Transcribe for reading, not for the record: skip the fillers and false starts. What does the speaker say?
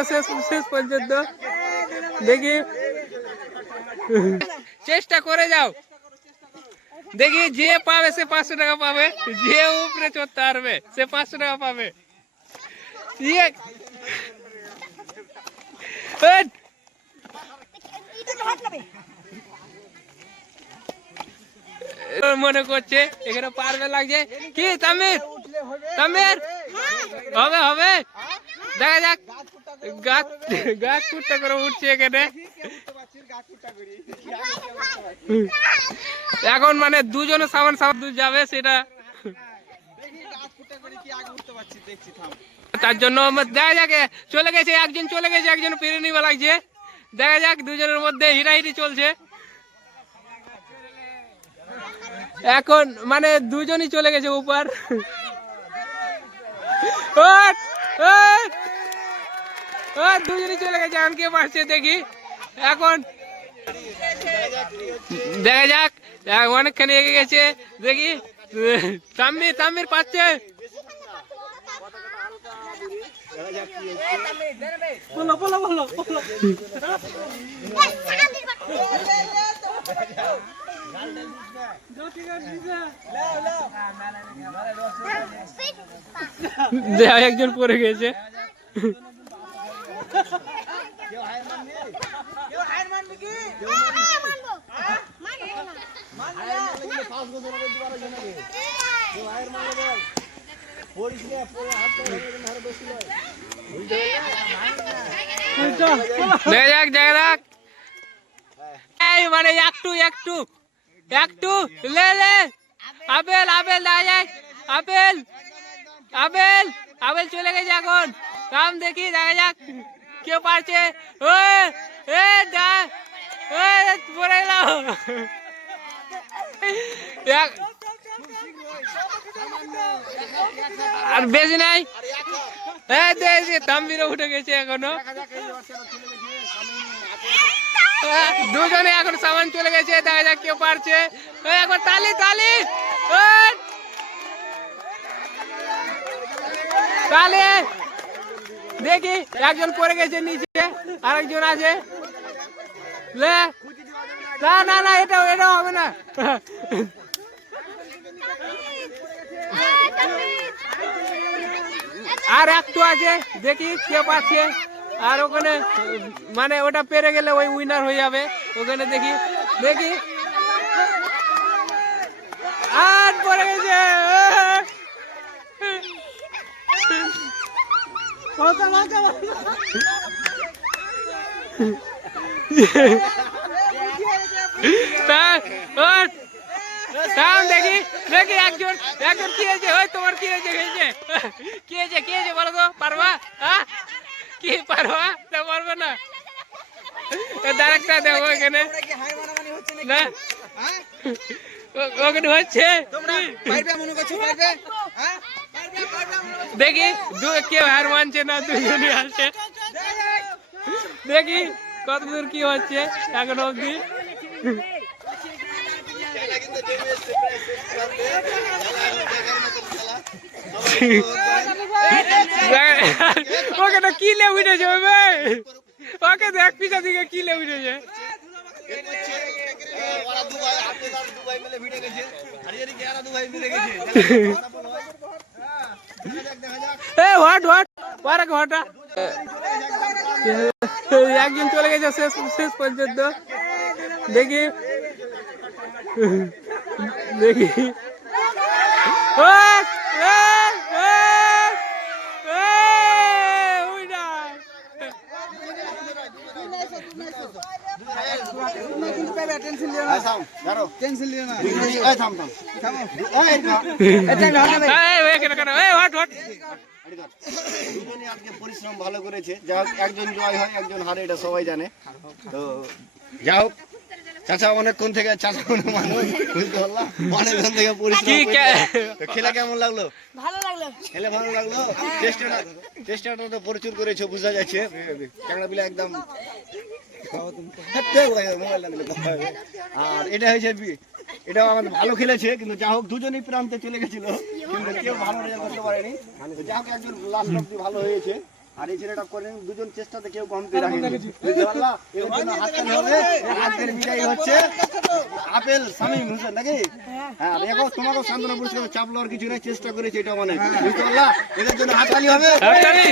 গেছে শেষ শেষ পর্যন্ত। দেখি চেষ্টা করে যাও, দেখি যে পাবে সে 500 টাকা পাবে, যে উপরে চড়তে পারবে সে 500 টাকা পাবে। মনে করছে এখানে পারবে লাগছে কি তামির, তামির হবে হবে দেখা যাক। গাছ ফুটটা করে উঠছে এখানে এখন, মানে দুজনে সামান সামান দূর যাবে সেটা, তার জন্য দেখা যাক। চলে গেছে একজন, চলে গেছে একজন, পেরে নিবা লাগছে। দেখা যাক দুজনের মধ্যে হিরাহিরি চলছে এখন, মানে দুজনই চলে গেছে উপর। দুজনই চলে গেছে, এখন কে পারছে দেখি। এখন দেখা যাক, অনেকখানি এগিয়ে গেছে দেখি। তাম্মির তাম্মির পাচ্ছে, বলো বলো বলো একজন পড়ে গেছে। মানে একটু একটু একটু লে লে আপেল আপেল দেখা যাক, আপেল আপেল আপেল চলে গেছে এখন। কাম দেখি দেখা যাক কেউ পারছে। পড়ে গেলাম, আর বেশি নাই। তাম্বিরও উঠে গেছে এখনো, দুজনে এখন সামান চলে গেছে। দেখা যাক কেউ পারছে। এখন তালি তালি তালি, দেখি একজন পড়ে গেছে নিচে, আরেকজন আছে। না না না, এটাও এটাও হবে না। আর একটু আছে, দেখি কে পাচ্ছে। আর ওখানে মানে ওটা পেরে গেলে ওই উইনার হয়ে যাবে ওখানে। দেখি দেখি, আর পড়ে গেছে। দেখি দেখি একজন একজন কি হয়েছে, ওই তোমার কি হয়েছে, খেয়েছে কি হয়েছে, কি হয়েছে বলো তো, পারবা? হ্যাঁ কি পারবা? তা পারবে না, ডাইরেক্টটা দেখো এখানে না, ওখানে হচ্ছে। দেখি কেউ হার মানছে না, দুজনই আছে। দেখি কত দূর কি হচ্ছে এখন অব্দি। ওকে কি লে উঠেছে, ওকে দেখ পিছা দিকে কি লে উঠেছে। একজন চলে গেছে শেষ শেষ পর্যন্ত। দেখি দেখি পরিশ্রম ভালো করেছে, যা হোক একজন জয় হয় একজন হারে, এটা সবাই জানে। তো যা হোক চাচা অনেকক্ষণ থেকে, চাচা মানুষ বুঝতে পারলাম অনেকক্ষণ থেকে পরিশ্রম। খেলা কেমন লাগলো? ভালো লাগলো, খেলে ভালো লাগলো। চেষ্টাটা তো প্রচুর করেছো বোঝা যাচ্ছে। ক্যাংড়া বিলা একদম। আর এটা হয়েছে, এটাও আমাদের ভালো খেলেছে, কিন্তু যা হোক দুজনেই প্রান্তে চলে গেছিল, কিন্তু কেউ ভালো রেজাল্ট করতে পারেনি। যা হোক একজন লাস্ট অব্দি ভালো হয়েছে। আর এই ছেলেটা করেন দুজন চেষ্টাতে কেউ কমতে রাখেনি বুঝতে পারলা এর জন্য হাততালি হবে আজকের বিজয়ী হচ্ছে আপেল শামীম হোসেন নাকি হ্যাঁ দেখো তোমাকেও সান্ত্বনা পুরস্কার চাপ লওয়ার কিছু নাই চেষ্টা করেছে এটা অনেক বুঝতে পারলা এদের জন্য হাততালি হবে হাততালি।